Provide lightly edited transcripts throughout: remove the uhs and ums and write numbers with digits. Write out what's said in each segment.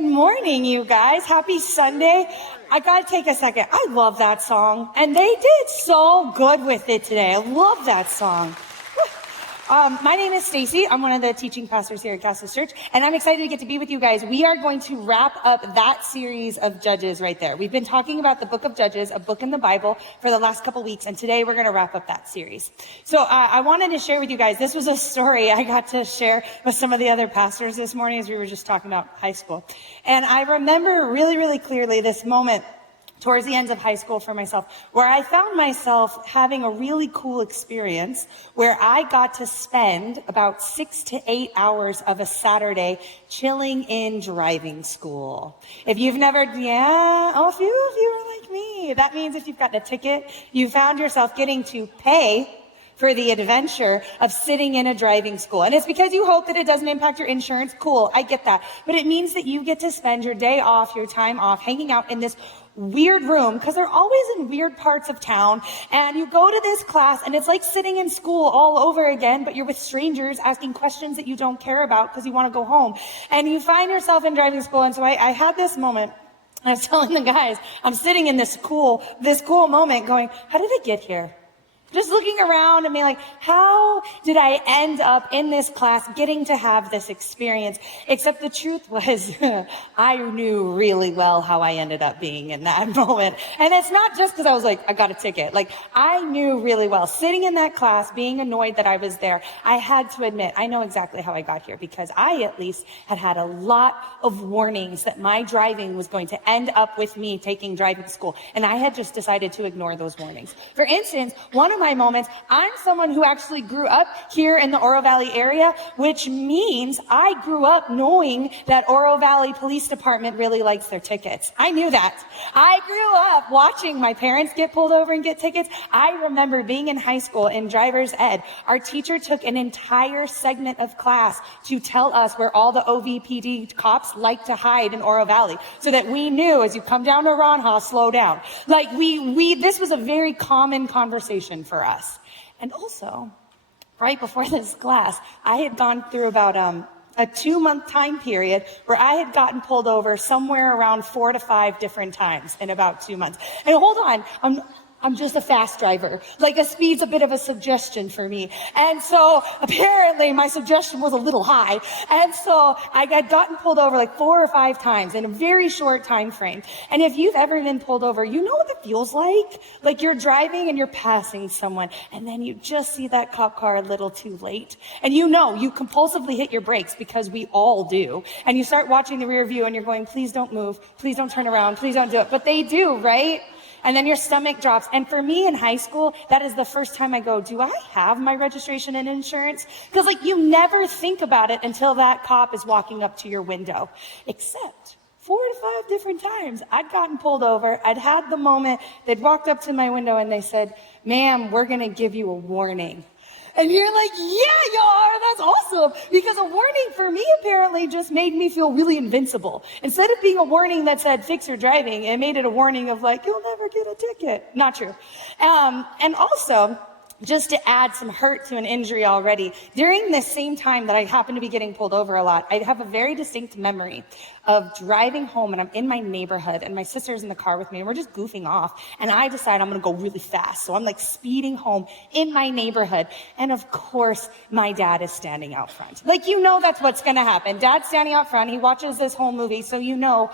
Good morning, you guys. Happy Sunday. I gotta take a second. I love that song. And they did so good with it today. I love that song. My name is Stacie. I'm one of the teaching pastors here at Cassis Church, and I'm excited to get to be with you guys. We are going to wrap up that series of Judges right there. We've been talking about the book of Judges, a book in the Bible, for the last couple weeks, and today we're going to wrap up that series. So I wanted to share with you guys, this was a story I got to share with some of the other pastors this morning as we were just talking about high school. And I remember really, really clearly this moment towards the ends of high school for myself, where I found myself having a really cool experience where I got to spend about 6 to 8 hours of a Saturday chilling in driving school. If you've never, a few of you are like me. That means if you've gotten a ticket, you found yourself getting to pay for the adventure of sitting in a driving school. And it's because you hope that it doesn't impact your insurance. Cool, I get that. But it means that you get to spend your day off, your time off, hanging out in this weird room, because they're always in weird parts of town, and you go to this class and it's like sitting in school all over again, but you're with strangers asking questions that you don't care about because you want to go home, and you find yourself in driving school. And so I had this moment. I was telling the guys, I'm sitting in this cool moment going, how did I get here? Just looking around and being like, how did I end up in this class getting to have this experience? Except the truth was, I knew really well how I ended up being in that moment. And it's not just because I was like, I got a ticket. Like, I knew really well. Sitting in that class, being annoyed that I was there, I had to admit, I know exactly how I got here, because I at least had a lot of warnings that my driving was going to end up with me taking driving school. And I had just decided to ignore those warnings. For instance, one of my moments, I'm someone who actually grew up here in the Oro Valley area, which means I grew up knowing that Oro Valley Police Department really likes their tickets. I knew that. I grew up watching my parents get pulled over and get tickets. I remember being in high school in driver's ed. Our teacher took an entire segment of class to tell us where all the OVPD cops like to hide in Oro Valley, so that we knew as you come down to Ronha, slow down. Like this was a very common conversation for us. And also, right before this class, I had gone through about a 2-month time period where I had gotten pulled over somewhere around 4 to 5 different times in about 2 months. And hold on, I'm just a fast driver. Like, a speed's a bit of a suggestion for me. And so apparently my suggestion was a little high. And so I had gotten pulled over like 4 or 5 times in a very short time frame. And if you've ever been pulled over, you know what it feels like? Like, you're driving and you're passing someone, and then you just see that cop car a little too late. And you know, you compulsively hit your brakes, because we all do. And you start watching the rear view and you're going, please don't move. Please don't turn around. Please don't do it. But they do, right? And then your stomach drops. And for me in high school, that is the first time I go, do I have my registration and insurance? Because, like, you never think about it until that cop is walking up to your window. Except 4 to 5 different times I'd gotten pulled over. I'd had the moment. They'd walked up to my window and they said, ma'am, we're going to give you a warning. And you're like, yeah, you are. That's awesome. Because a warning for me apparently just made me feel really invincible. Instead of being a warning that said, fix your driving, it made it a warning of like, you'll never get a ticket. Not true. And also, just to add some hurt to an injury already, during this same time that I happened to be getting pulled over a lot, I have a very distinct memory of driving home, and I'm in my neighborhood, and my sister's in the car with me, and we're just goofing off, and I decide I'm going to go really fast. So I'm like speeding home in my neighborhood, and of course my dad is standing out front. Like, you know that's what's going to happen. Dad's standing out front. He watches this whole movie, so you know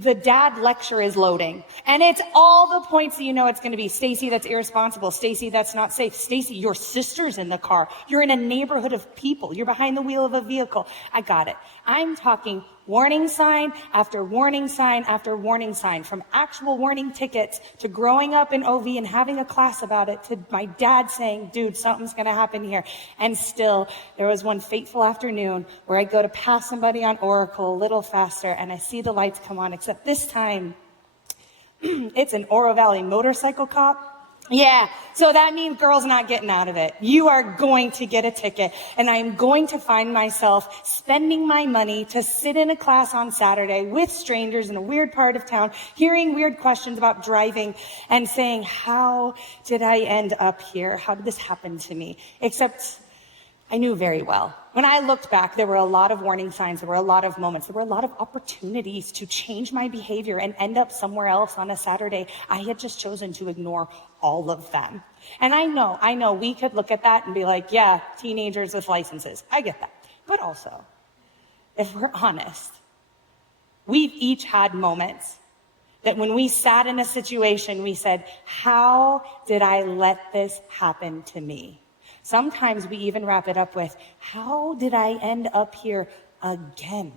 the dad lecture is loading. And it's all the points that you know it's going to be. Stacie, that's irresponsible. Stacie, that's not safe. Stacie, your sister's in the car. You're in a neighborhood of people. You're behind the wheel of a vehicle. I got it. I'm talking warning sign after warning sign after warning sign, from actual warning tickets to growing up in OV and having a class about it, to my dad saying, dude, something's going to happen here. And still, there was one fateful afternoon where I go to pass somebody on Oracle a little faster, and I see the lights come on, except this time it's an Oro Valley motorcycle cop. Yeah, so that means girl's not getting out of it. You are going to get a ticket, and I'm going to find myself spending my money to sit in a class on Saturday with strangers in a weird part of town, hearing weird questions about driving and saying, how did I end up here? How did this happen to me? Except I knew very well. When I looked back, there were a lot of warning signs. There were a lot of moments. There were a lot of opportunities to change my behavior and end up somewhere else on a Saturday. I had just chosen to ignore all of them. And I know we could look at that and be like, yeah, teenagers with licenses. I get that. But also, if we're honest, we've each had moments that when we sat in a situation, we said, how did I let this happen to me? Sometimes we even wrap it up with, how did I end up here again?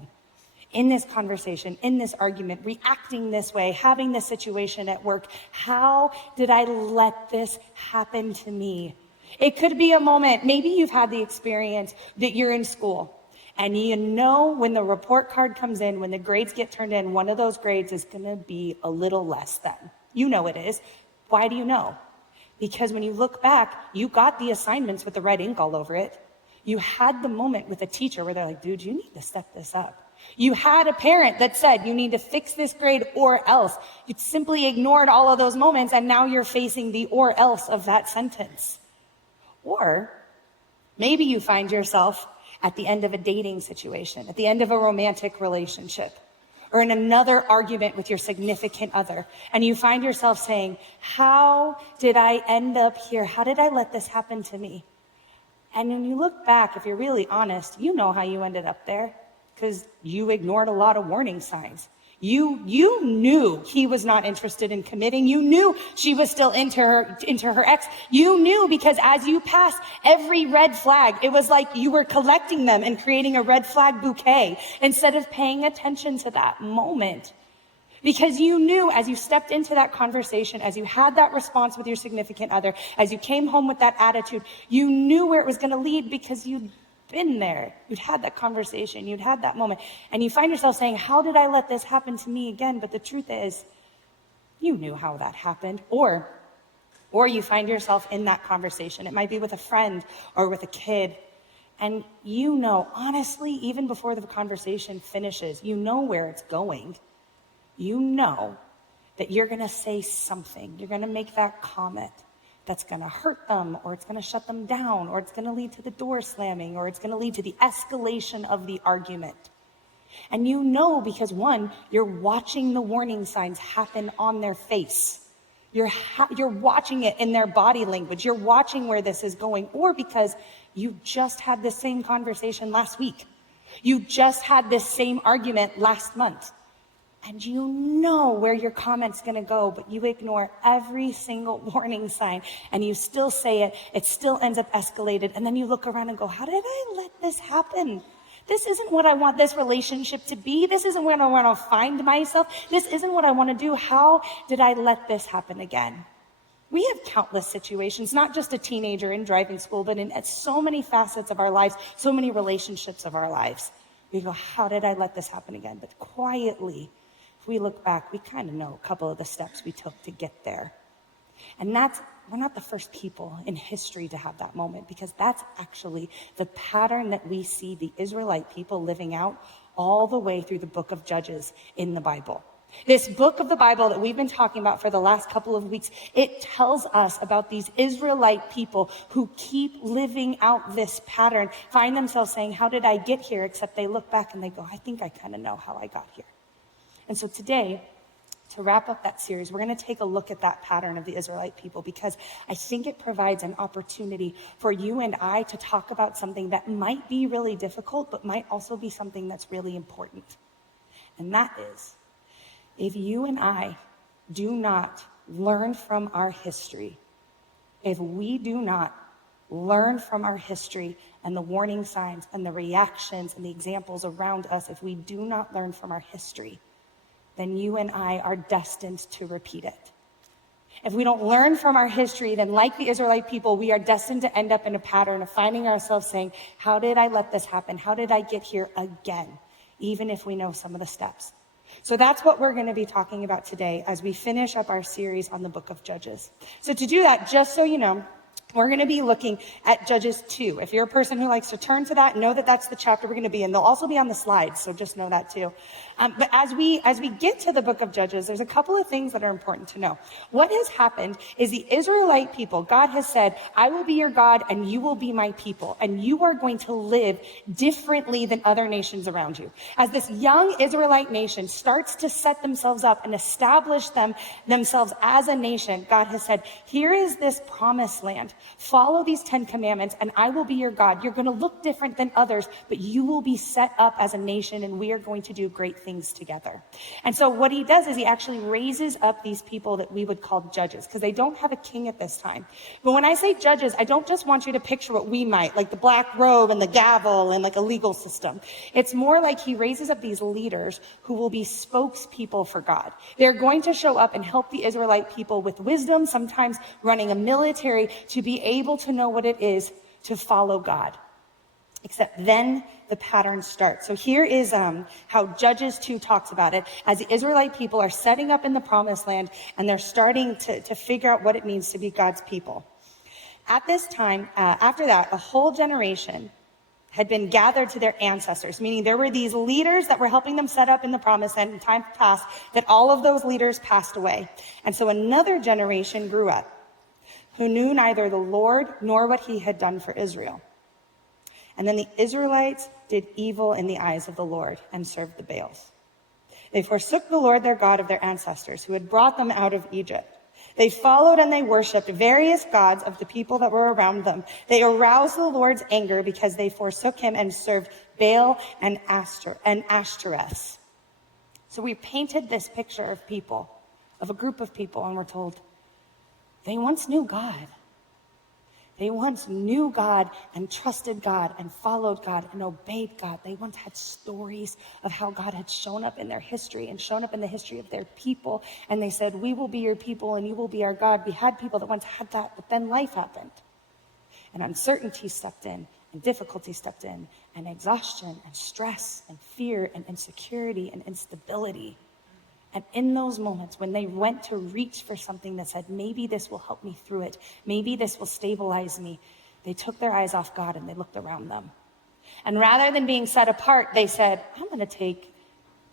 In this conversation, in this argument, reacting this way, having this situation at work, how did I let this happen to me? It could be a moment, maybe you've had the experience that you're in school and you know when the report card comes in, when the grades get turned in, one of those grades is going to be a little less than. You know it is. Why do you know? Because when you look back, you got the assignments with the red ink all over it. You had the moment with a teacher where they're like, dude, you need to step this up. You had a parent that said, you need to fix this grade or else. You simply ignored all of those moments, and now you're facing the or else of that sentence. Or maybe you find yourself at the end of a dating situation, at the end of a romantic relationship, or in another argument with your significant other, and you find yourself saying, how did I end up here? How did I let this happen to me? And when you look back, if you're really honest, you know how you ended up there, because you ignored a lot of warning signs. You knew he was not interested in committing. You knew she was still into her ex. You knew because as you passed every red flag, it was like you were collecting them and creating a red flag bouquet instead of paying attention to that moment. Because you knew as you stepped into that conversation, as you had that response with your significant other, as you came home with that attitude, you knew where it was going to lead because you'd been there. You'd had that conversation. You'd had that moment. And you find yourself saying, how did I let this happen to me again? But the truth is, you knew how that happened. Or you find yourself in that conversation. It might be with a friend or with a kid. And you know, honestly, even before the conversation finishes, you know where it's going. You know that you're going to say something. You're going to make that comment that's going to hurt them, or it's going to shut them down, or it's going to lead to the door slamming, or it's going to lead to the escalation of the argument. And you know because, one, you're watching the warning signs happen on their face. You're watching it in their body language. You're watching where this is going. Or because you just had the same conversation last week. You just had this same argument last month. And you know where your comment's going to go, but you ignore every single warning sign and you still say it. It still ends up escalated. And then you look around and go, how did I let this happen? This isn't what I want this relationship to be. This isn't where I want to find myself. This isn't what I want to do. How did I let this happen again? We have countless situations, not just a teenager in driving school, but in so many facets of our lives, so many relationships of our lives. We go, how did I let this happen again? But quietly, if we look back, we kind of know a couple of the steps we took to get there. And we're not the first people in history to have that moment, because that's actually the pattern that we see the Israelite people living out all the way through the book of Judges in the Bible. This book of the Bible that we've been talking about for the last couple of weeks, it tells us about these Israelite people who keep living out this pattern, find themselves saying, how did I get here? Except they look back and they go, I think I kind of know how I got here. And so today, to wrap up that series, we're going to take a look at that pattern of the Israelite people, because I think it provides an opportunity for you and I to talk about something that might be really difficult, but might also be something that's really important. And that is, if you and I do not learn from our history, if we do not learn from our history and the warning signs and the reactions and the examples around us, if we do not learn from our history, then you and I are destined to repeat it. If we don't learn from our history, then like the Israelite people, we are destined to end up in a pattern of finding ourselves saying, how did I let this happen? How did I get here again? Even if we know some of the steps. So that's what we're going to be talking about today as we finish up our series on the book of Judges. So to do that, just so you know, we're going to be looking at Judges 2. If you're a person who likes to turn to that, know that that's the chapter we're going to be in. They'll also be on the slides, so just know that too. But as we get to the book of Judges, there's a couple of things that are important to know. What has happened is the Israelite people, God has said, I will be your God and you will be my people. And you are going to live differently than other nations around you. As this young Israelite nation starts to set themselves up and establish themselves as a nation, God has said, here is this promised land. Follow these 10 commandments and I will be your God. You're going to look different than others, but you will be set up as a nation and we are going to do great things together. And so what he does is he actually raises up these people that we would call judges, because they don't have a king at this time. But when I say judges, I don't just want you to picture what we might, like the black robe and the gavel and like a legal system. It's more like he raises up these leaders who will be spokespeople for God. They're going to show up and help the Israelite people with wisdom, sometimes running a military, to be able to know what it is to follow God. Except then the pattern starts. So here is how Judges 2 talks about it. As the Israelite people are setting up in the promised land and they're starting to figure out what it means to be God's people. At this time, after that, a whole generation had been gathered to their ancestors, meaning there were these leaders that were helping them set up in the promised land in time past, that all of those leaders passed away. And so another generation grew up who knew neither the Lord nor what he had done for Israel. And then the Israelites did evil in the eyes of the Lord and served the Baals. They forsook the Lord their God of their ancestors, who had brought them out of Egypt. They followed and they worshipped various gods of the people that were around them. They aroused the Lord's anger because they forsook him and served Baal and Ashtoreths. So we painted this picture of people, of a group of people, and we're told they once knew God. They once knew God and trusted God and followed God and obeyed God. They once had stories of how God had shown up in their history and shown up in the history of their people. And they said, we will be your people and you will be our God. We had people that once had that, but then life happened. And uncertainty stepped in, and difficulty stepped in, and exhaustion and stress and fear and insecurity and instability. And in those moments, when they went to reach for something that said, maybe this will help me through it, maybe this will stabilize me, they took their eyes off God and they looked around them. And rather than being set apart, they said, I'm going to take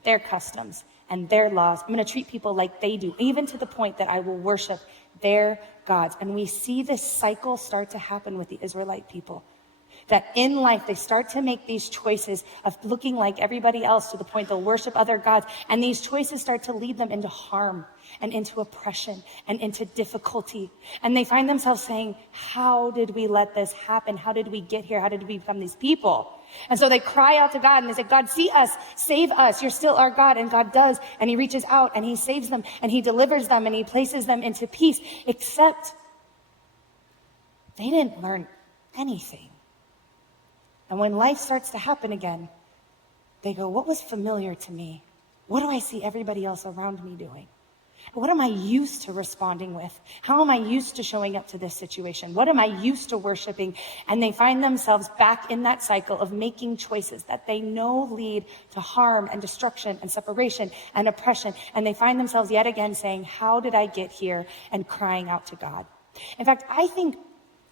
their customs and their laws. I'm going to treat people like they do, even to the point that I will worship their gods. And we see this cycle start to happen with the Israelite people. That in life, they start to make these choices of looking like everybody else to the point they'll worship other gods. And these choices start to lead them into harm and into oppression and into difficulty. And they find themselves saying, how did we let this happen? How did we get here? How did we become these people? And so they cry out to God and they say, God, see us, save us. You're still our God. And God does. And he reaches out and he saves them and he delivers them and he places them into peace. Except they didn't learn anything. And when life starts to happen again, they go, what was familiar to me? What do I see everybody else around me doing? What am I used to responding with? How am I used to showing up to this situation? What am I used to worshiping? And they find themselves back in that cycle of making choices that they know lead to harm and destruction and separation and oppression. And they find themselves yet again saying, how did I get here? And crying out to God. In fact, I think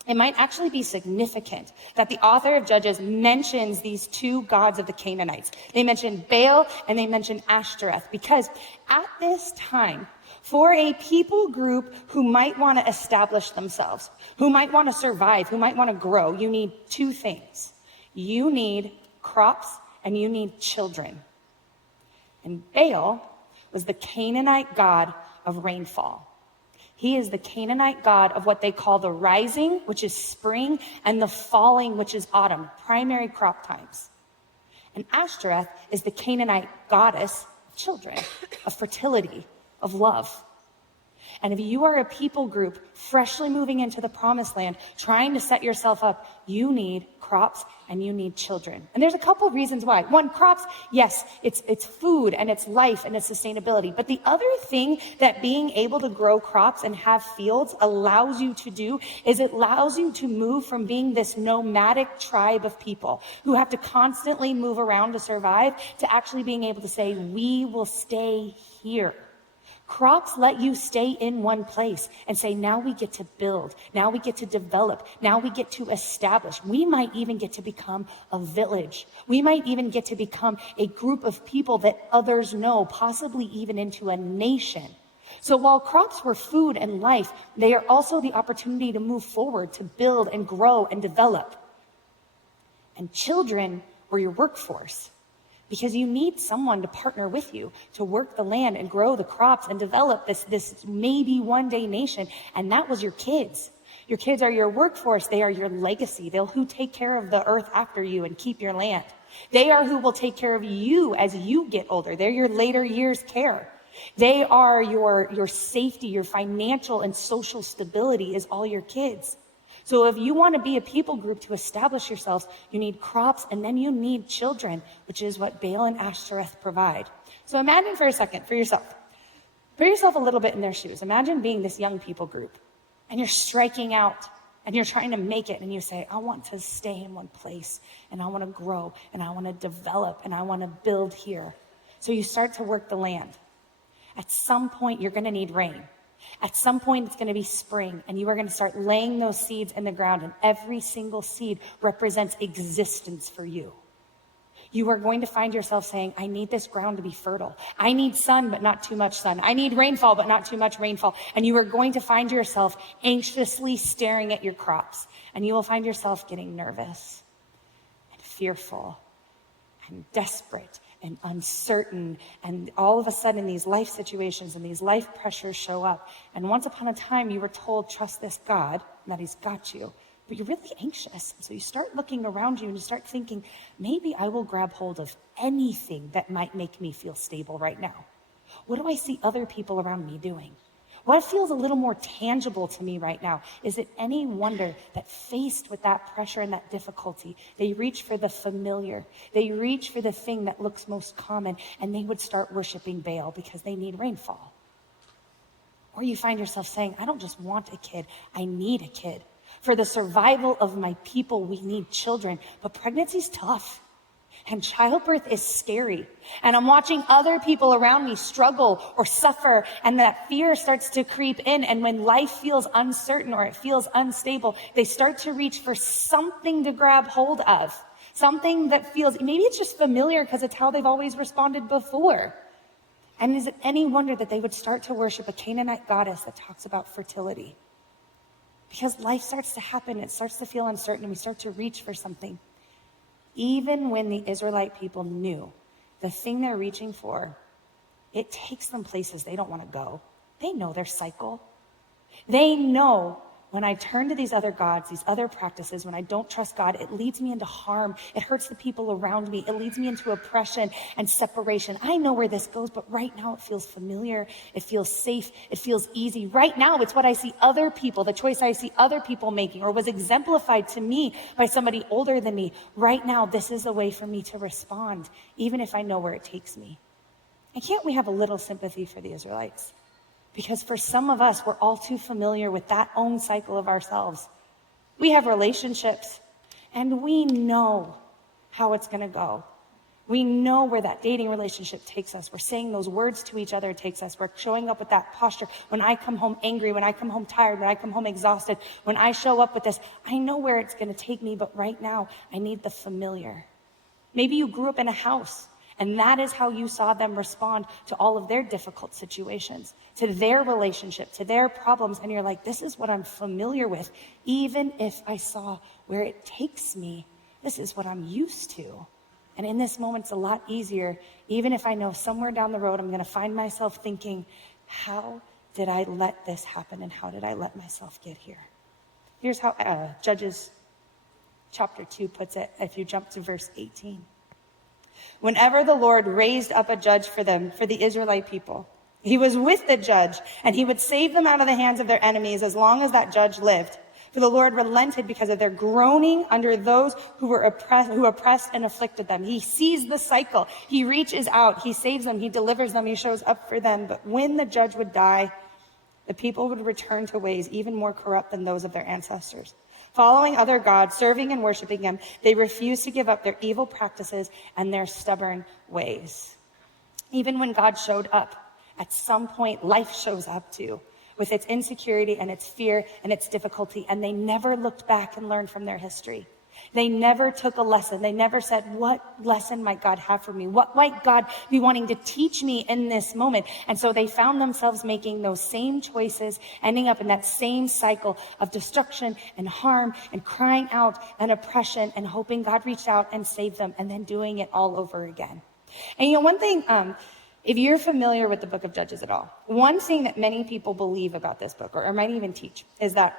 it might actually be significant that the author of Judges mentions these two gods of the Canaanites. They mention Baal and they mention Ashtoreth, because at this time, for a people group who might want to establish themselves, who might want to survive, who might want to grow, you need two things. You need crops and you need children. And Baal was the Canaanite god of rainfall. He is the Canaanite god of what they call the rising, which is spring, and the falling, which is autumn, primary crop times. And Ashtoreth is the Canaanite goddess of children, of fertility, of love. And if you are a people group freshly moving into the promised land, trying to set yourself up, you need crops and you need children. And there's a couple of reasons why. One, crops, yes, it's food and it's life and it's sustainability. But the other thing that being able to grow crops and have fields allows you to do is it allows you to move from being this nomadic tribe of people who have to constantly move around to survive to actually being able to say, we will stay here. Crops let you stay in one place and say, now we get to build, now we get to develop, now we get to establish. We might even get to become a village. We might even get to become a group of people that others know, possibly even into a nation. So while crops were food and life, they are also the opportunity to move forward, to build and grow and develop. And children were your workforce, because you need someone to partner with you to work the land and grow the crops and develop this maybe one day nation. And that was your kids. Your kids are your workforce. They are your legacy. They'll who take care of the earth after you and keep your land. They are who will take care of you as you get older. They're your later years care. They are your safety, your financial and social stability is all your kids. So if you want to be a people group to establish yourselves, you need crops and then you need children, which is what Baal and Ashtoreth provide. So imagine for a second, for yourself, put yourself a little bit in their shoes. Imagine being this young people group and you're striking out and you're trying to make it and you say, I want to stay in one place and I want to grow and I want to develop and I want to build here. So you start to work the land. At some point, you're going to need rain. At some point, it's going to be spring, and you are going to start laying those seeds in the ground, and every single seed represents existence for you. You are going to find yourself saying, I need this ground to be fertile. I need sun, but not too much sun. I need rainfall, but not too much rainfall. And you are going to find yourself anxiously staring at your crops, and you will find yourself getting nervous and fearful and desperate and uncertain, and all of a sudden these life situations and these life pressures show up. And once upon a time you were told, trust this God, and that he's got you, but you're really anxious. So you start looking around you and you start thinking, maybe I will grab hold of anything that might make me feel stable right now. What do I see other people around me doing? What feels a little more tangible to me right now? Is it any wonder that faced with that pressure and that difficulty, they reach for the familiar. They reach for the thing that looks most common, and they would start worshiping Baal because they need rainfall. Or you find yourself saying, I don't just want a kid, I need a kid. For the survival of my people, we need children. But pregnancy's tough. And childbirth is scary. And I'm watching other people around me struggle or suffer, and that fear starts to creep in. And when life feels uncertain or it feels unstable, they start to reach for something to grab hold of. Something that feels, maybe it's just familiar because it's how they've always responded before. And is it any wonder that they would start to worship a Canaanite goddess that talks about fertility? Because life starts to happen, it starts to feel uncertain, and we start to reach for something. Even when the Israelite people knew the thing they're reaching for, it takes them places they don't want to go. They know their cycle. They know when I turn to these other gods, these other practices, when I don't trust God, it leads me into harm. It hurts the people around me. It leads me into oppression and separation. I know where this goes, but right now it feels familiar. It feels safe. It feels easy. Right now, it's what I see other people, the choice I see other people making, or was exemplified to me by somebody older than me. Right now, this is a way for me to respond, even if I know where it takes me. And can't we have a little sympathy for the Israelites? Because for some of us, we're all too familiar with that own cycle of ourselves. We have relationships, and we know how it's going to go. We know where that dating relationship takes us. We're saying those words to each other takes us. We're showing up with that posture. When I come home angry, when I come home tired, when I come home exhausted, when I show up with this, I know where it's going to take me, but right now, I need the familiar. Maybe you grew up in a house, and that is how you saw them respond to all of their difficult situations, to their relationship, to their problems. And you're like, this is what I'm familiar with. Even if I saw where it takes me, this is what I'm used to. And in this moment, it's a lot easier, even if I know somewhere down the road, I'm going to find myself thinking, how did I let this happen? And how did I let myself get here? Here's how Judges chapter 2 puts it, if you jump to verse 18. Whenever the Lord raised up a judge for them, for the Israelite people, he was with the judge, and he would save them out of the hands of their enemies as long as that judge lived. For the Lord relented because of their groaning under those who oppressed and afflicted them. He sees the cycle. He reaches out. He saves them. He delivers them. He shows up for them. But when the judge would die, the people would return to ways even more corrupt than those of their ancestors. Following other gods, serving and worshiping them, they refused to give up their evil practices and their stubborn ways. Even when God showed up at some point life shows up to, with its insecurity and its fear and its difficulty, and they never looked back and learned from their history. They never took a lesson. They never said, what lesson might God have for me? What might God be wanting to teach me in this moment? And so they found themselves making those same choices, ending up in that same cycle of destruction and harm and crying out and oppression and hoping God reached out and saved them, and then doing it all over again. And one thing, if you're familiar with the book of Judges at all, one thing that many people believe about this book, or might even teach, is that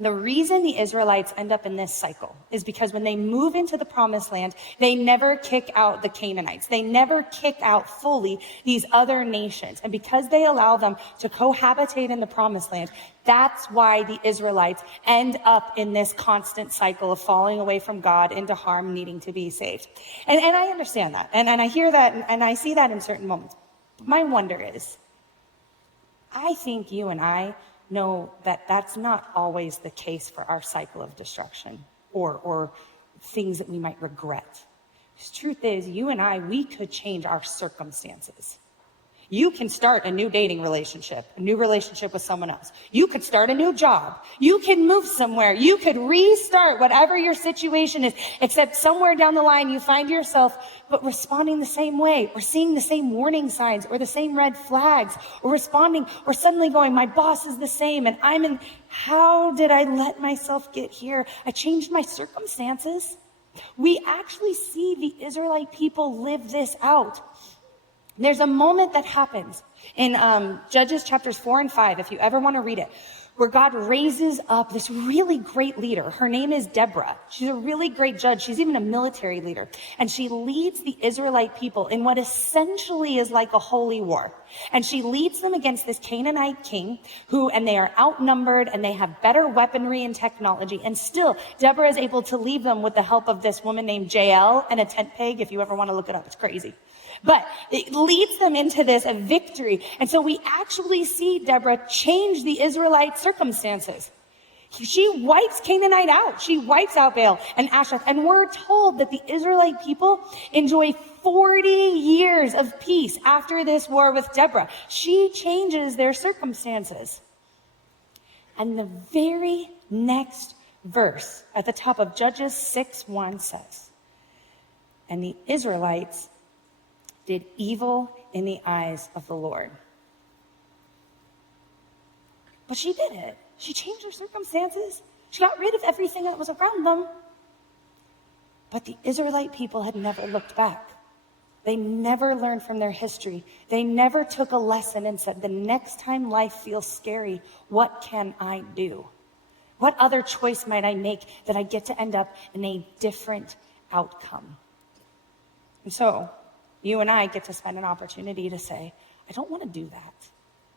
the reason the Israelites end up in this cycle is because when they move into the promised land, they never kick out the Canaanites. They never kick out fully these other nations. And because they allow them to cohabitate in the promised land, that's why the Israelites end up in this constant cycle of falling away from God into harm, needing to be saved. And I understand that. And I hear that, and I see that in certain moments. But my wonder is, I think you and I know that that's not always the case for our cycle of destruction or things that we might regret. The truth is, you and I, we could change our circumstances. You can start a new dating relationship, a new relationship with someone else. You could start a new job. You can move somewhere. You could restart whatever your situation is, except somewhere down the line you find yourself but responding the same way, or seeing the same warning signs or the same red flags, or responding, or suddenly going, my boss is the same and I'm in, how did I let myself get here? I changed my circumstances. We actually see the Israelite people live this out. There's a moment that happens in Judges chapters 4 and 5, if you ever want to read it, where God raises up this really great leader. Her name is Deborah. She's a really great judge. She's even a military leader. And she leads the Israelite people in what essentially is like a holy war. And she leads them against this Canaanite king and they are outnumbered and they have better weaponry and technology. And still, Deborah is able to lead them with the help of this woman named Jael and a tent peg. If you ever want to look it up, it's crazy. But it leads them into this victory. And so we actually see Deborah change the Israelite circumstances. She wipes Canaanite out. She wipes out Baal and Ashtoreth. And we're told that the Israelite people enjoy 40 years of peace after this war with Deborah. She changes their circumstances. And the very next verse at the top of Judges 6:1 says, and the Israelites did evil in the eyes of the Lord. But she did it. She changed her circumstances. She got rid of everything that was around them. But the Israelite people had never looked back. They never learned from their history. They never took a lesson and said, the next time life feels scary, what can I do? What other choice might I make that I get to end up in a different outcome? And so, you and I get to spend an opportunity to say, I don't want to do that.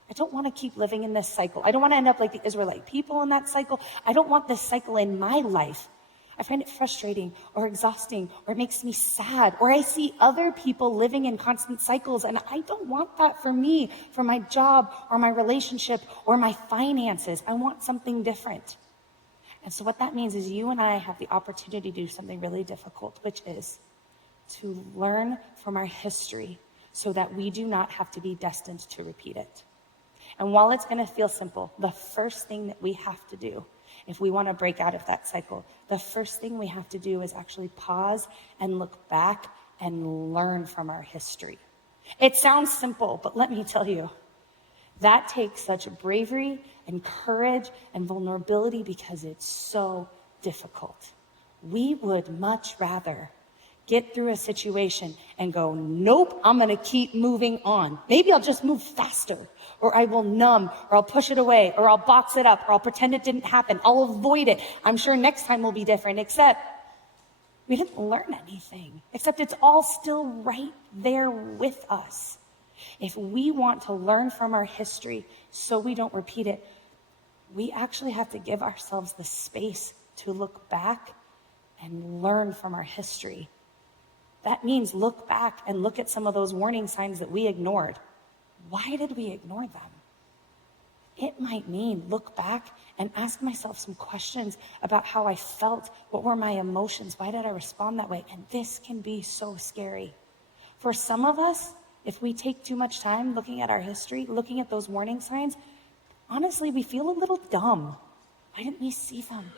I don't want to keep living in this cycle. I don't want to end up like the Israelite people in that cycle. I don't want this cycle in my life. I find it frustrating or exhausting, or it makes me sad, or I see other people living in constant cycles, and I don't want that for me, for my job or my relationship or my finances. I want something different. And so what that means is you and I have the opportunity to do something really difficult, which is to learn from our history so that we do not have to be destined to repeat it. And while it's going to feel simple, the first thing that we have to do, if we want to break out of that cycle, the first thing we have to do is actually pause and look back and learn from our history. It sounds simple, but let me tell you, that takes such bravery and courage and vulnerability because it's so difficult. We would much rather get through a situation and go, nope, I'm going to keep moving on. Maybe I'll just move faster, or I will numb, or I'll push it away, or I'll box it up, or I'll pretend it didn't happen. I'll avoid it. I'm sure next time will be different, except we didn't learn anything, except it's all still right there with us. If we want to learn from our history so we don't repeat it, we actually have to give ourselves the space to look back and learn from our history. That means look back and look at some of those warning signs that we ignored. Why did we ignore them? It might mean look back and ask myself some questions about how I felt. What were my emotions? Why did I respond that way? And this can be so scary. For some of us, if we take too much time looking at our history, looking at those warning signs, honestly, we feel a little dumb. Why didn't we see them?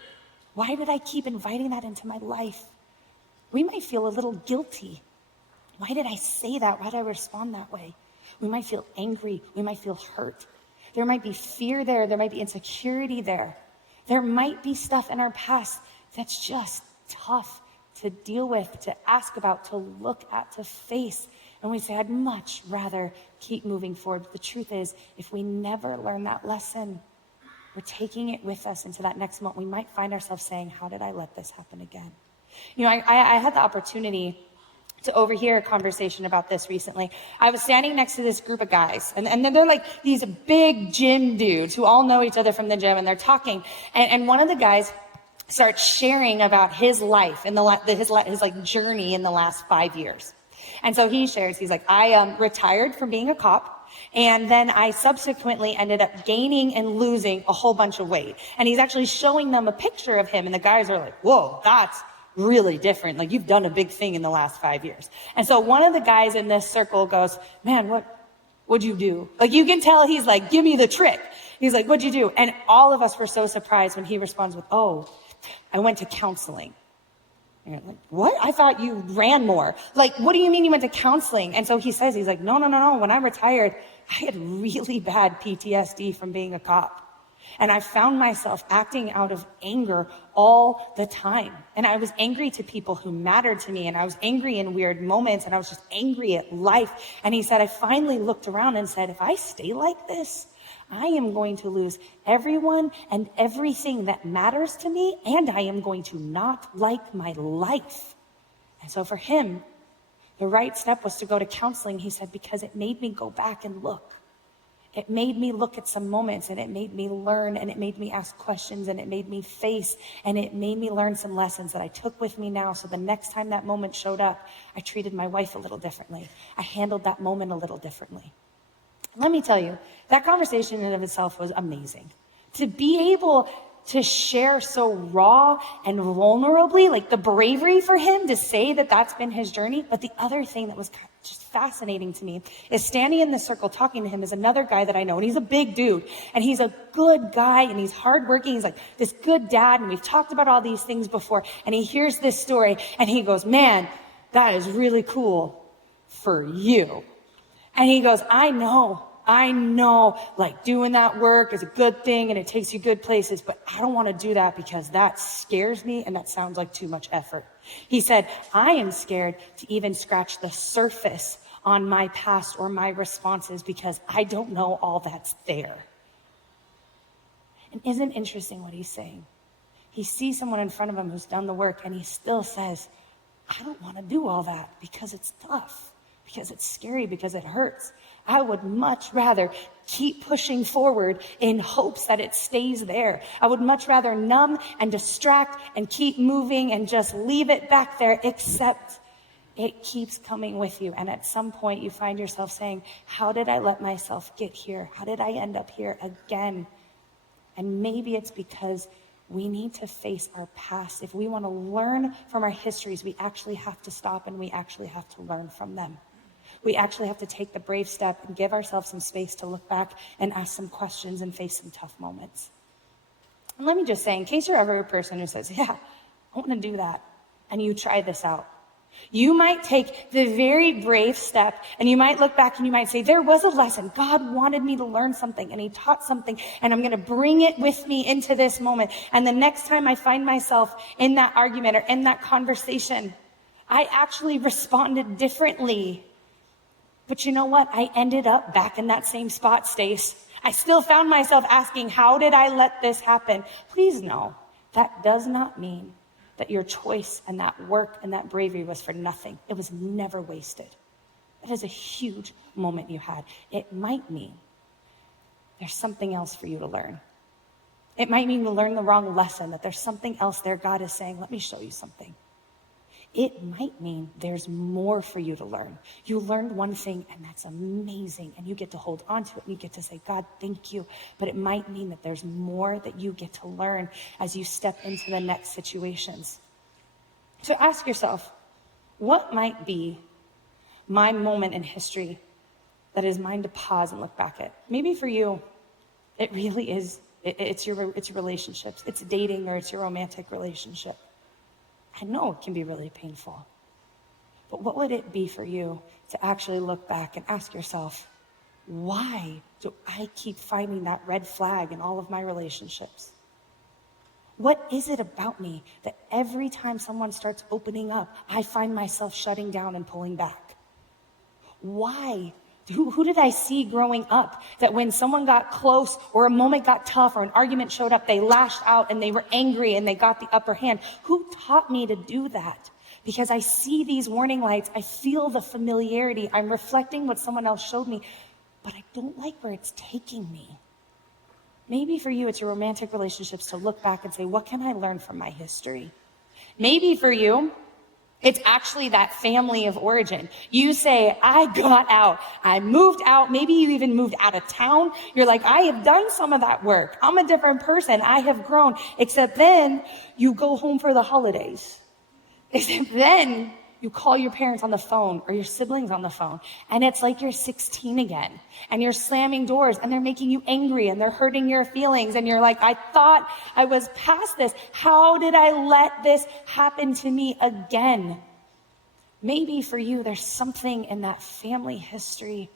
Why did I keep inviting that into my life? We might feel a little guilty. Why did I say that? Why did I respond that way? We might feel angry. We might feel hurt. There might be fear there. There might be insecurity there. There might be stuff in our past that's just tough to deal with, to ask about, to look at, to face. And we say, I'd much rather keep moving forward. But the truth is, if we never learn that lesson, we're taking it with us into that next moment. We might find ourselves saying, how did I let this happen again? You know, I had the opportunity to overhear a conversation about this recently. I was standing next to this group of guys, and then they're like these big gym dudes who all know each other from the gym, and they're talking. And one of the guys starts sharing about his life and his like journey in the last 5 years. And so he shares, he's like, I retired from being a cop, and then I subsequently ended up gaining and losing a whole bunch of weight. And he's actually showing them a picture of him, and the guys are like, whoa, that's really different. Like, you've done a big thing in the last 5 years. And so one of the guys in this circle goes, man, what'd you do? Like, you can tell he's like, give me the trick. He's like, what'd you do? And all of us were so surprised when he responds with, oh, I went to counseling. And you're like, what? I thought you ran more. Like, what do you mean you went to counseling? And so he says, he's like, no. When I retired, I had really bad PTSD from being a cop. And I found myself acting out of anger all the time. And I was angry to people who mattered to me. And I was angry in weird moments. And I was just angry at life. And he said, I finally looked around and said, if I stay like this, I am going to lose everyone and everything that matters to me. And I am going to not like my life. And so for him, the right step was to go to counseling. He said, because it made me go back and look. It made me look at some moments, and it made me learn, and it made me ask questions, and it made me face, and it made me learn some lessons that I took with me now. So the next time that moment showed up, I treated my wife a little differently. I handled that moment a little differently. Let me tell you, that conversation in and of itself was amazing. To be able to share so raw and vulnerably, like the bravery for him to say that that's been his journey. But the other thing that was just fascinating to me is standing in the circle talking to him is another guy that I know, and he's a big dude, and he's a good guy, and he's hardworking. He's like this good dad, and we've talked about all these things before, and he hears this story, and he goes, man, that is really cool for you. And he goes, I know, like doing that work is a good thing and it takes you good places, but I don't want to do that because that scares me and that sounds like too much effort. He said, I am scared to even scratch the surface on my past or my responses because I don't know all that's there. And isn't it interesting what he's saying? He sees someone in front of him who's done the work and he still says, I don't want to do all that because it's tough, because it's scary, because it hurts. I would much rather keep pushing forward in hopes that it stays there. I would much rather numb and distract and keep moving and just leave it back there, except it keeps coming with you. And at some point you find yourself saying, how did I let myself get here? How did I end up here again? And maybe it's because we need to face our past. If we want to learn from our histories, we actually have to stop and we actually have to learn from them. We actually have to take the brave step and give ourselves some space to look back and ask some questions and face some tough moments. And let me just say, in case you're ever a person who says, yeah, I want to do that, and you try this out, you might take the very brave step and you might look back and you might say, there was a lesson. God wanted me to learn something and he taught something and I'm going to bring it with me into this moment. And the next time I find myself in that argument or in that conversation, I actually responded differently. But you know what? I ended up back in that same spot, Stace. I still found myself asking, how did I let this happen? Please know, that does not mean that your choice and that work and that bravery was for nothing. It was never wasted. That is a huge moment you had. It might mean there's something else for you to learn. It might mean you learned the wrong lesson, that there's something else there. God is saying, let me show you something. It might mean there's more for you to learn. You learned one thing and that's amazing and you get to hold on to it and you get to say, God, thank you. But it might mean that there's more that you get to learn as you step into the next situations. So ask yourself, what might be my moment in history that is mine to pause and look back at. Maybe for you, it really is, it's your relationships. It's dating or it's your romantic relationship. I know it can be really painful. But what would it be for you to actually look back and ask yourself, why do I keep finding that red flag in all of my relationships? What is it about me that every time someone starts opening up, I find myself shutting down and pulling back? Why? Who did I see growing up that when someone got close or a moment got tough or an argument showed up, they lashed out and they were angry and they got the upper hand? Who taught me to do that? Because I see these warning lights, I feel the familiarity, I'm reflecting what someone else showed me, but I don't like where it's taking me. Maybe for you, it's your romantic relationships to look back and say, what can I learn from my history? Maybe for you, it's actually that family of origin. You say, I got out, I moved out, maybe you even moved out of town. You're like, I have done some of that work. I'm a different person. I have grown. Except then you go home for the holidays. Except then you call your parents on the phone or your siblings on the phone. And it's like you're 16 again. And you're slamming doors and they're making you angry and they're hurting your feelings. And you're like, I thought I was past this. How did I let this happen to me again? Maybe for you, there's something in that family history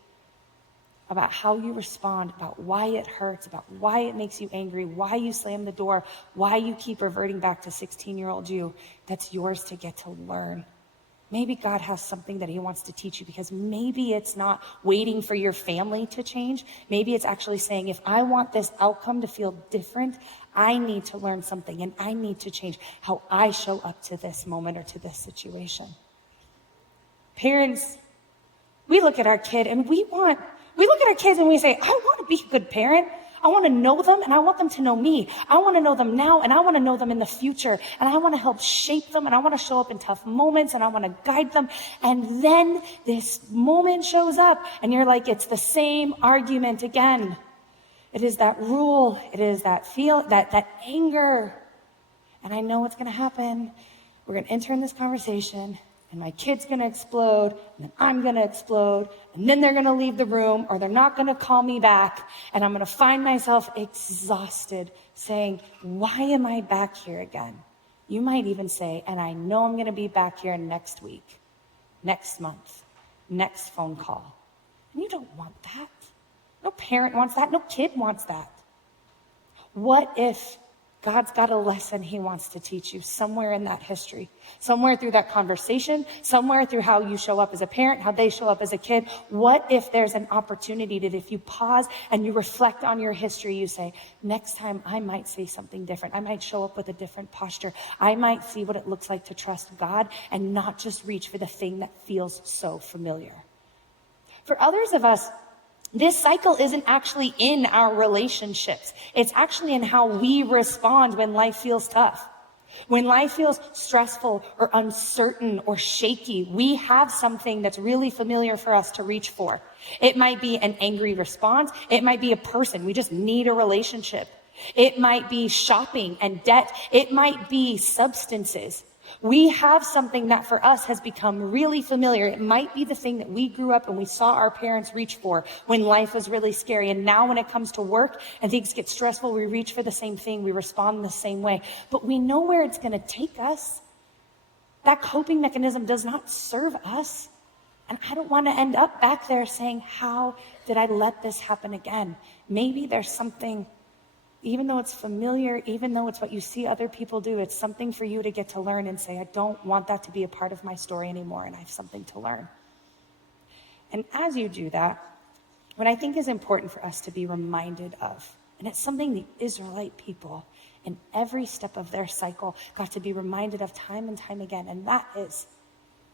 about how you respond, about why it hurts, about why it makes you angry, why you slam the door, why you keep reverting back to 16-year-old you. That's yours to get to learn. Maybe God has something that he wants to teach you, because maybe it's not waiting for your family to change. Maybe it's actually saying, if I want this outcome to feel different, I need to learn something and I need to change how I show up to this moment or to this situation. Parents, we look at our kid and we look at our kids and we say, I want to be a good parent. I want to know them and I want them to know me. I want to know them now and I want to know them in the future. And I want to help shape them and I want to show up in tough moments and I want to guide them. And then this moment shows up and you're like, it's the same argument again. It is that rule. It is that that anger. And I know what's going to happen. We're going to enter in this conversation and my kid's going to explode, and then I'm going to explode, and then they're going to leave the room, or they're not going to call me back, and I'm going to find myself exhausted saying, why am I back here again? You might even say, and I know I'm going to be back here next week, next month, next phone call. And you don't want that. No parent wants that. No kid wants that. What if God's got a lesson he wants to teach you somewhere in that history, somewhere through that conversation, somewhere through how you show up as a parent, how they show up as a kid? What if there's an opportunity that if you pause and you reflect on your history, you say, next time I might say something different. I might show up with a different posture. I might see what it looks like to trust God and not just reach for the thing that feels so familiar. For others of us, this cycle isn't actually in our relationships. It's actually in how we respond when life feels tough. When life feels stressful or uncertain or shaky, we have something that's really familiar for us to reach for. It might be an angry response. It might be a person. We just need a relationship. It might be shopping and debt. It might be substances. We have something that for us has become really familiar. It might be the thing that we grew up and we saw our parents reach for when life was really scary. And now when it comes to work and things get stressful, we reach for the same thing. We respond the same way. But we know where it's going to take us. That coping mechanism does not serve us. And I don't want to end up back there saying, how did I let this happen again? Maybe there's something, even though it's familiar, even though it's what you see other people do, it's something for you to get to learn and say, I don't want that to be a part of my story anymore, and I have something to learn. And as you do that, what I think is important for us to be reminded of, and it's something the Israelite people in every step of their cycle got to be reminded of time and time again, and that is,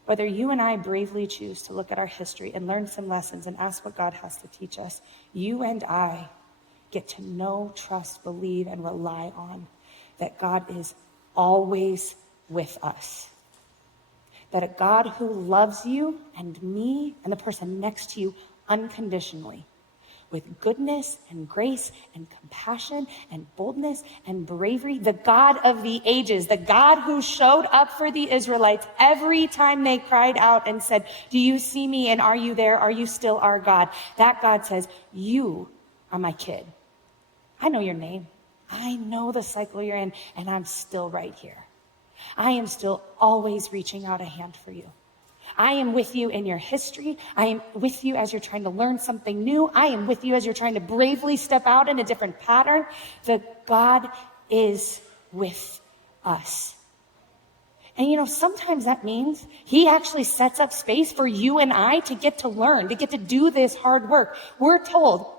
whether you and I bravely choose to look at our history and learn some lessons and ask what God has to teach us, you and I get to know, trust, believe, and rely on that God is always with us. That a God who loves you and me and the person next to you unconditionally, with goodness and grace and compassion and boldness and bravery. The God of the ages, the God who showed up for the Israelites every time they cried out and said, do you see me and are you there? Are you still our God? That God says, you are my kid. I know your name. I know the cycle you're in, and I'm still right here. I am still always reaching out a hand for you. I am with you in your history. I am with you as you're trying to learn something new. I am with you as you're trying to bravely step out in a different pattern. That God is with us. And sometimes that means he actually sets up space for you and I to get to learn, to get to do this hard work. We're told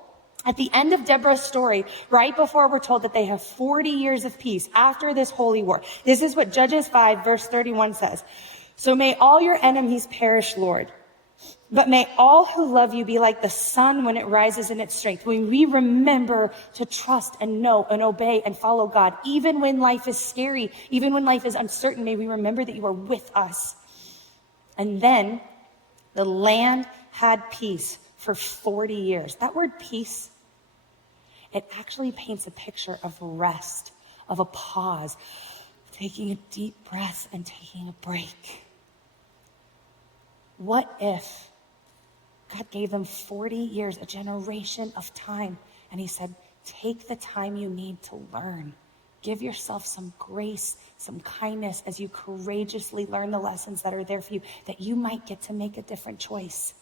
at the end of Deborah's story, right before we're told that they have 40 years of peace after this holy war. This is what Judges 5 verse 31 says. So may all your enemies perish, Lord. But may all who love you be like the sun when it rises in its strength. When we remember to trust and know and obey and follow God, even when life is scary, even when life is uncertain, may we remember that you are with us. And then the land had peace for 40 years. That word peace, it actually paints a picture of rest, of a pause, taking a deep breath and taking a break. What if God gave them 40 years, a generation of time, and he said, take the time you need to learn. Give yourself some grace, some kindness as you courageously learn the lessons that are there for you, that you might get to make a different choice.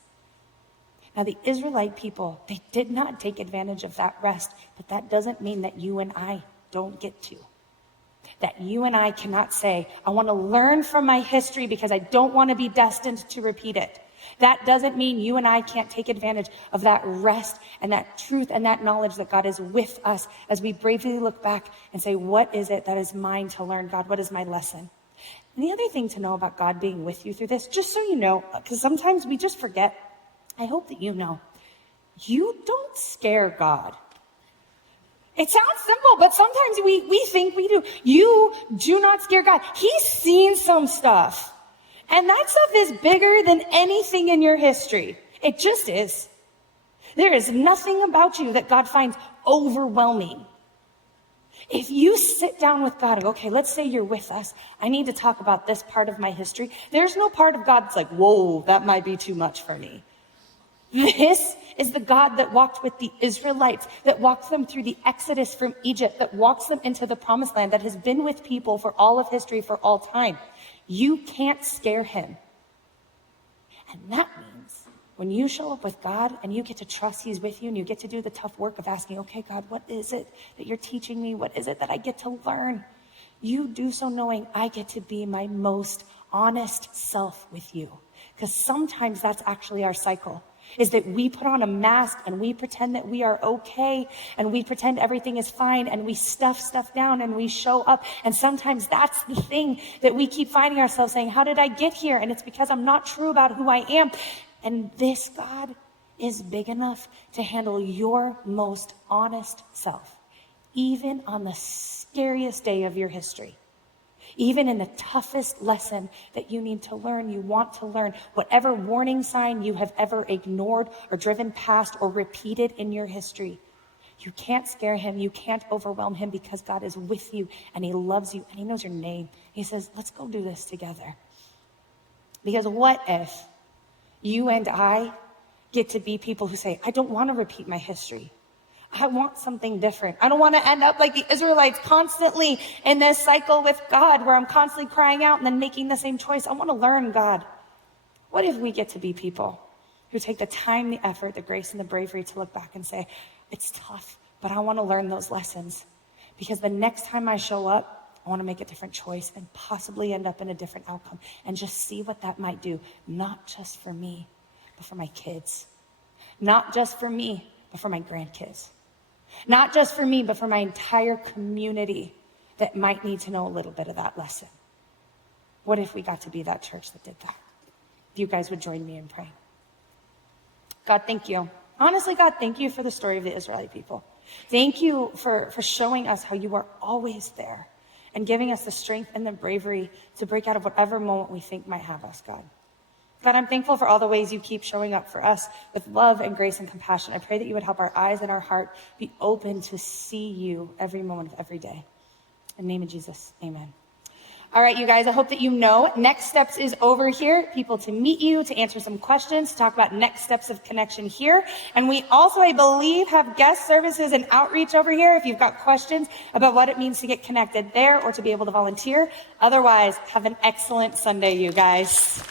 Now, the Israelite people, they did not take advantage of that rest, but that doesn't mean that you and I don't get to. That you and I cannot say, I want to learn from my history because I don't want to be destined to repeat it. That doesn't mean you and I can't take advantage of that rest and that truth and that knowledge that God is with us as we bravely look back and say, what is it that is mine to learn? God, what is my lesson? And the other thing to know about God being with you through this, just so you know, because sometimes we just forget, I hope that you know, you don't scare God. It sounds simple, but sometimes we think we do. You do not scare God. He's seen some stuff. And that stuff is bigger than anything in your history. It just is. There is nothing about you that God finds overwhelming. If you sit down with God and go, okay, let's say you're with us. I need to talk about this part of my history. There's no part of God that's like, whoa, that might be too much for me. This is the God that walked with the Israelites, that walked them through the Exodus from Egypt, that walks them into the promised land, that has been with people for all of history, for all time. You can't scare him. And that means when you show up with God and you get to trust he's with you and you get to do the tough work of asking, okay, God, what is it that you're teaching me? What is it that I get to learn? You do so knowing I get to be my most honest self with you. Because sometimes that's actually our cycle. Is that we put on a mask and we pretend that we are okay and we pretend everything is fine and we stuff stuff down and we show up. And sometimes that's the thing that we keep finding ourselves saying, how did I get here? And it's because I'm not true about who I am. And this God is big enough to handle your most honest self, even on the scariest day of your history. Even in the toughest lesson that you need to learn, you want to learn, whatever warning sign you have ever ignored or driven past or repeated in your history, you can't scare him. You can't overwhelm him because God is with you and he loves you and he knows your name. He says, let's go do this together. Because what if you and I get to be people who say, I don't want to repeat my history. I want something different. I don't want to end up like the Israelites constantly in this cycle with God where I'm constantly crying out and then making the same choice. I want to learn God. What if we get to be people who take the time, the effort, the grace, and the bravery to look back and say, it's tough, but I want to learn those lessons because the next time I show up, I want to make a different choice and possibly end up in a different outcome and just see what that might do, not just for me, but for my kids. Not just for me, but for my grandkids. Not just for me, but for my entire community that might need to know a little bit of that lesson. What if we got to be that church that did that? If you guys would join me in praying. God, thank you. Honestly, God, thank you for the story of the Israelite people. Thank you for showing us how you are always there and giving us the strength and the bravery to break out of whatever moment we think might have us, God. God, I'm thankful for all the ways you keep showing up for us with love and grace and compassion. I pray that you would help our eyes and our heart be open to see you every moment of every day. In the name of Jesus, amen. All right, you guys, I hope that you know Next Steps is over here. People to meet you, to answer some questions, to talk about next steps of connection here. And we also, I believe, have guest services and outreach over here if you've got questions about what it means to get connected there or to be able to volunteer. Otherwise, have an excellent Sunday, you guys.